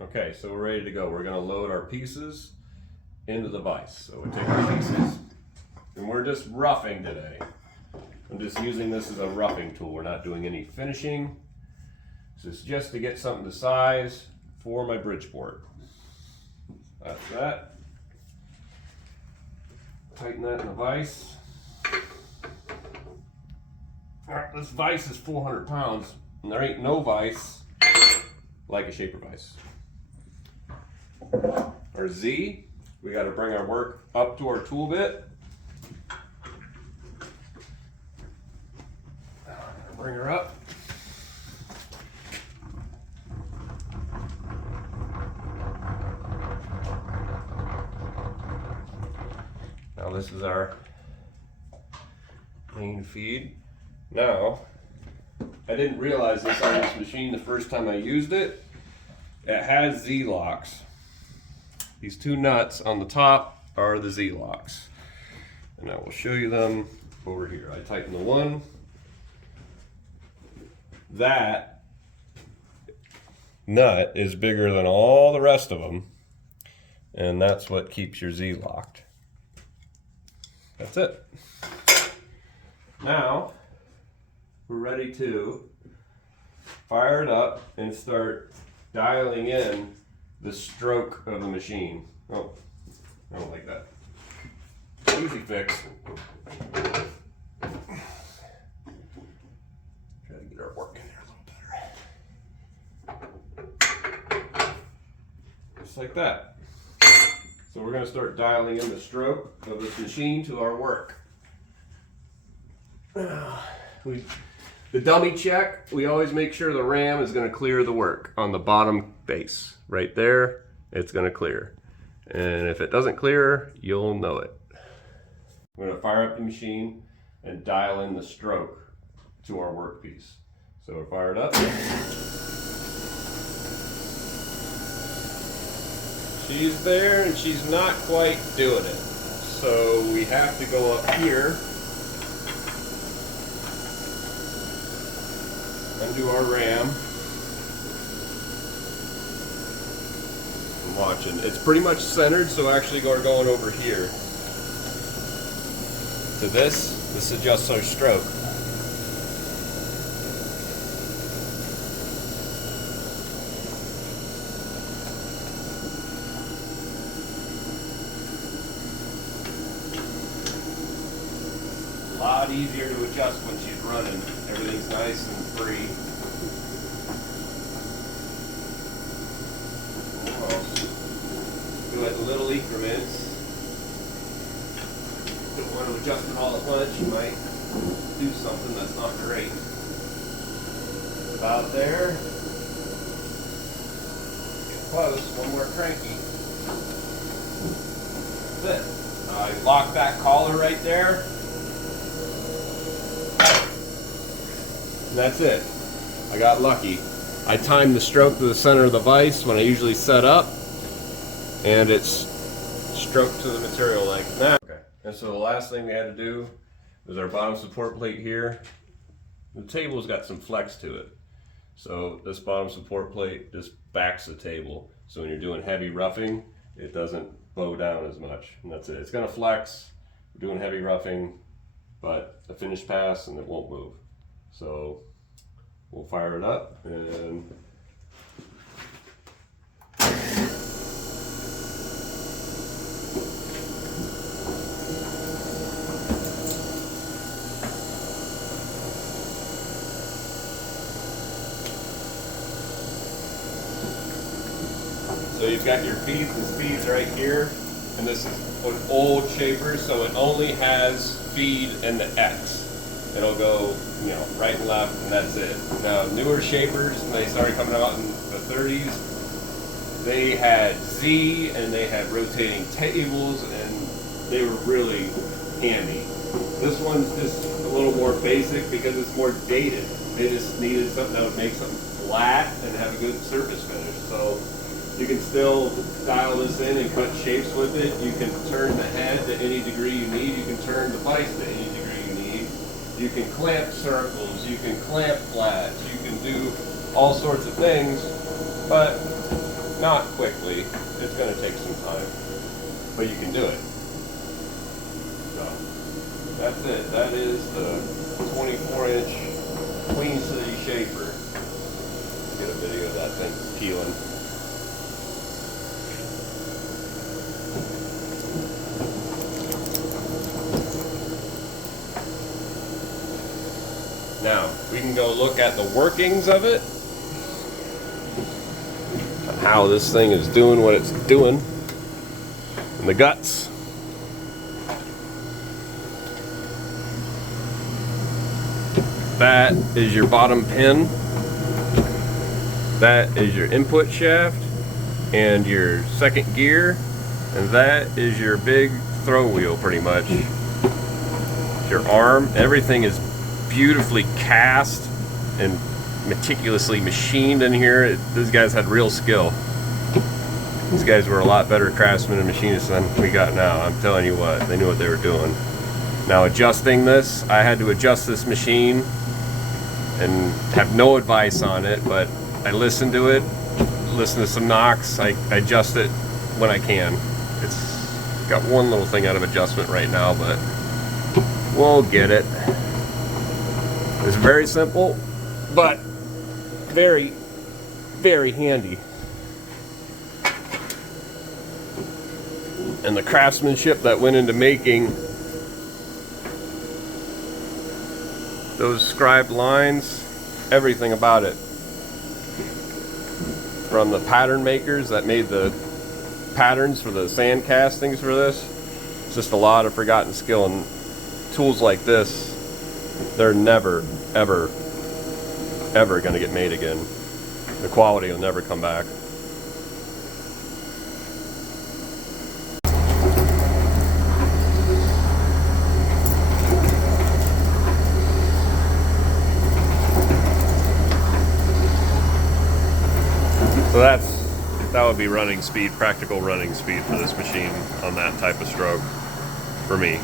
Okay, so we're ready to go. We're gonna load our pieces into the vise. So we take our pieces and we're just roughing today. I'm just using this as a roughing tool. We're not doing any finishing. So it's just to get something to size for my Bridgeport. That's that. Tighten that in the vise. Alright, this vise is 400 pounds, and there ain't no vise like a shaper vise. Our Z, we got to bring our work up to our tool bit. Bring her up. Now this is our main feed. Now, I didn't realize this on this machine the first time I used it. It has Z-locks. These two nuts on the top are the Z-locks. And I will show you them over here. I tighten the one. That nut is bigger than all the rest of them. And that's what keeps your Z locked. That's it. Now, we're ready to fire it up and start dialing in the stroke of the machine. Oh, I don't like that. Easy fix. Try to get our work in there a little better. Just like that. So we're going to start dialing in the stroke of this machine to our work. The dummy check, we always make sure the ram is going to clear the work on the bottom base. Right there, it's going to clear. And if it doesn't clear, you'll know it. We're going to fire up the machine and dial in the stroke to our workpiece. So we're fired up. She's there and she's not quite doing it. So we have to go up here. Undo our ram. I'm watching. It's pretty much centered, so actually we're going over here. To this adjusts our stroke. A lot easier to adjust when she's running. Everything's nice and free. Do it in little increments. Don't want to adjust it all at once. You might do something that's not great. About there. Get close. One more cranky. That's it. I lock that collar right there. And that's it. I got lucky. I timed the stroke to the center of the vise when I usually set up, and it's stroked to the material like that. Okay. And so the last thing we had to do was our bottom support plate here. The table's got some flex to it. So this bottom support plate just backs the table. So when you're doing heavy roughing, it doesn't bow down as much. And that's it. It's gonna flex, we're doing heavy roughing, but a finished pass and it won't move. So we'll fire it up and so you've got your feeds and speeds right here, and this is an old shaper, so it only has feed and the X. It'll go, you know, right and left, and that's it. Now, newer shapers, when they started coming out in the 30s, they had Z and they had rotating tables, and they were really handy. This one's just a little more basic because it's more dated. They just needed something that would make something flat and have a good surface finish. So you can still dial this in and cut shapes with it. You can turn the head to any degree you need. You can turn the vise to any degree you need. You can clamp circles. You can clamp flats. You can do all sorts of things. But not quickly. It's going to take some time, but you can do it. So that's it. That is the 24-inch Queen City shaper. Let's get a video of that thing peeling. Now, we can go look at the workings of it, and how this thing is doing what it's doing, and the guts. That is your bottom pin. That is your input shaft and your second gear, and that is your big throw wheel pretty much. Your arm, everything is beautifully cast and meticulously machined in here. These guys had real skill. These guys were a lot better craftsmen and machinists than we got now. I'm telling you what, they knew what they were doing. Now adjusting this, I had to adjust this machine and have no advice on it, but I listen to it, listen to some knocks, I adjust it when I can. It's got one little thing out of adjustment right now, but we'll get it. It's very simple, but very, very handy. And the craftsmanship that went into making those scribed lines, everything about it. From the pattern makers that made the patterns for the sand castings for this, it's just a lot of forgotten skill. And tools like this, they're never, ever, ever going to get made again. The quality will never come back. So that would be running speed, practical running speed for this machine on that type of stroke for me.